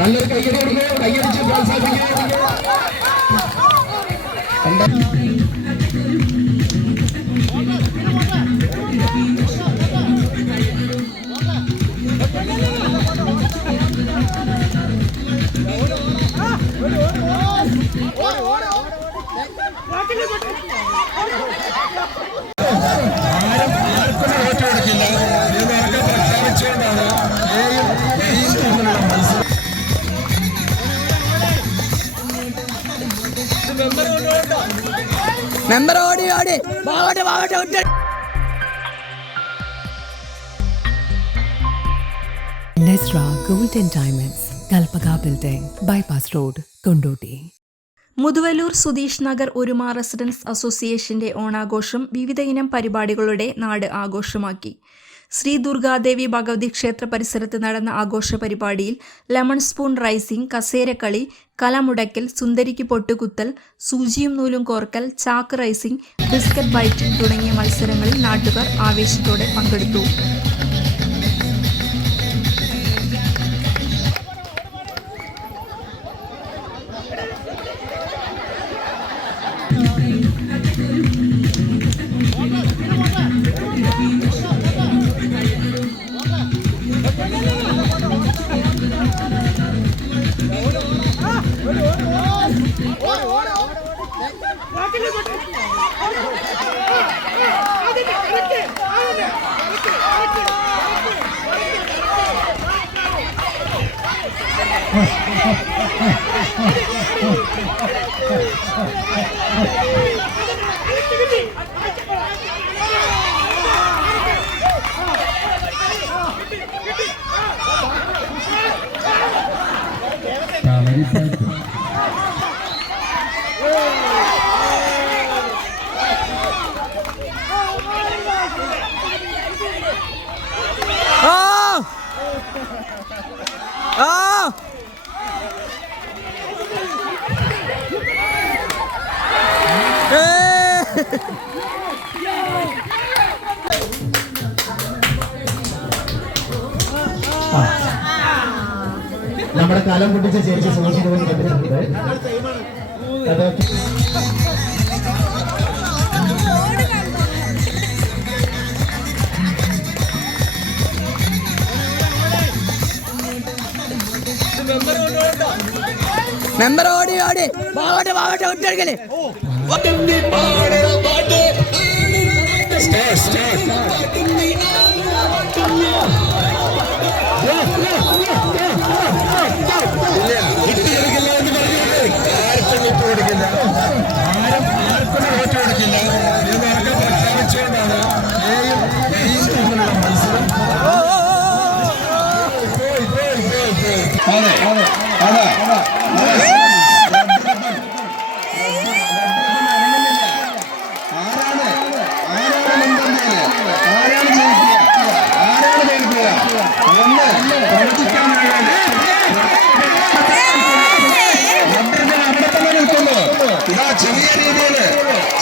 നല്ലൊരു കൈയ്യടി കൊടുക്കുക, കൈയടിച്ച് പ്രോത്സാഹിപ്പിക്കുക. മെമ്പർ ഓടി ഓടി വാവട്ടെ വാവട്ടെ ഒറ്റ Nesra Golden Diamonds, Kalpaka Building, Bypass Road, Kondoti. Muthuvallur Sudheesh Nagar ഒരുമ റെസിഡൻസ് അസോസിയേഷന്റെ ഓണാഘോഷം വിവിധ ഇനം പരിപാടികളുടെ നാട് ആഘോഷമാക്കി. ശ്രീ ദുർഗാദേവി ഭഗവതി ക്ഷേത്ര പരിസരത്ത് നടന്ന ആഘോഷ പരിപാടിയിൽ ലെമൺ സ്പൂൺ റൈസിംഗ്, കസേരക്കളി, കലമുടക്കൽ, സുന്ദരിക്ക് പൊട്ടുകുത്തൽ, സൂചിയും നൂലും കോർക്കൽ, ചാക്ക് റൈസിംഗ്, ബിസ്ക്കറ്റ് ബൈറ്റിംഗ് തുടങ്ങിയ മത്സരങ്ങളിൽ നാട്ടുകാർ ആവേശത്തോടെ പങ്കെടുത്തു. നമ്മുടെ കാലം പൊട്ടിച്ച ചേച്ചി സൂക്ഷിക്കുന്നത് കണ്ടിട്ടുണ്ട്. മെമ്പർ ഓടി ഓടി വാവട്ടെ വാവട്ടെ ഒറ്റ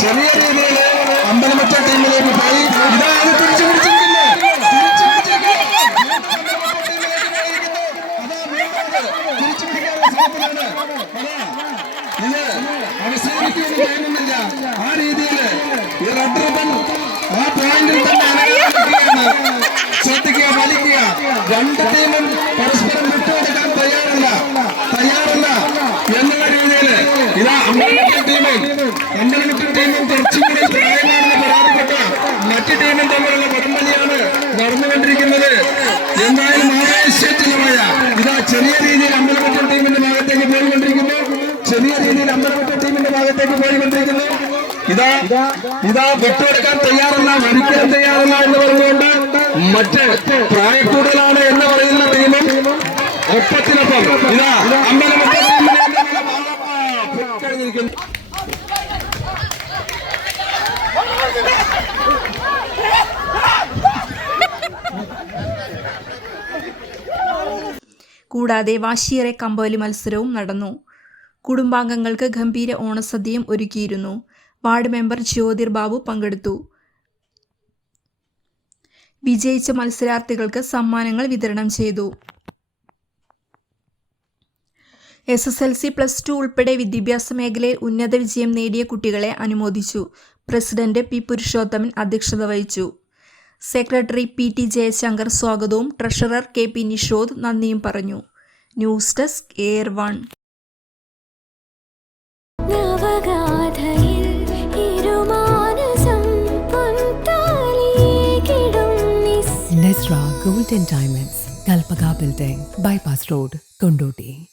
ചെറിയ രീതിയില് അമ്പലമറ്റ ടീമിലേക്ക് പോയി. ഇതാണ് തിരിച്ചു പിടിച്ചിരിക്കുന്നത്. ഇത് അവസാനിക്കുമെന്ന് തോന്നുന്നില്ല. ആ രീതിയിൽ ഈ റെഡ് റിബൺ ആ പോയിന്റിൽ തന്നെ ശ്രദ്ധിക്കുക, വലിക്കുക. രണ്ട് ടീമും പരസ്പരം വിട്ടുകൊടുക്കാൻ തയ്യാറല്ല എന്നുള്ള രീതിയിൽ ഇതാ അമ്പലമറ്റ ടീമും കുറച്ചുകൂടി പ്രായമാണെന്ന് പരാതിപ്പെട്ട മറ്റു ടീമും തമ്മിലുള്ള വടംവലിയാണ് നടന്നുകൊണ്ടിരിക്കുന്നത്. എന്തായാലും ആവേശജനമായ ഇതാ ചെറിയ രീതിയിൽ അമ്പലമറ്റ ടീമിന്റെ ഭാഗത്തേക്ക് പോയിക്കൊണ്ടിരിക്കുന്നു. ഇതാ വിട്ടുകൊടുക്കാൻ തയ്യാറല്ല, ഭരിക്കാൻ തയ്യാറല്ല എന്ന് പറഞ്ഞുകൊണ്ട് മറ്റ് പ്രായക്കൂടുതലാണ് എന്ന് പറയുന്ന ടീമും ഒപ്പത്തിനൊപ്പം ഇതാ അമ്പലമറ്റ ടീമിനെ കൂടാതെ വാശിയേറെ കമ്പോലി മത്സരവും നടന്നു. കുടുംബാംഗങ്ങൾക്ക് ഗംഭീര ഓണസദ്യയും ഒരുക്കിയിരുന്നു. വാർഡ് മെമ്പർ ജ്യോതിർ ബാബു പങ്കെടുത്തു. വിജയിച്ച മത്സരാർത്ഥികൾക്ക് സമ്മാനങ്ങൾ വിതരണം ചെയ്തു. SSLC +2 ഉൾപ്പെടെ വിദ്യാഭ്യാസ മേഖലയിൽ ഉന്നത വിജയം നേടിയ കുട്ടികളെ അനുമോദിച്ചു. President P. പുരുഷോത്തമൻ അധ്യക്ഷത വഹിച്ചു. സെക്രട്ടറി PT ജയശങ്കർ സ്വാഗതവും ട്രഷറർ KP നിഷോദ് നന്ദിയും പറഞ്ഞു. News desk AIR1. Nesra Gold and Diamonds, Kalpaga Building, Bypass Road, Kondoti.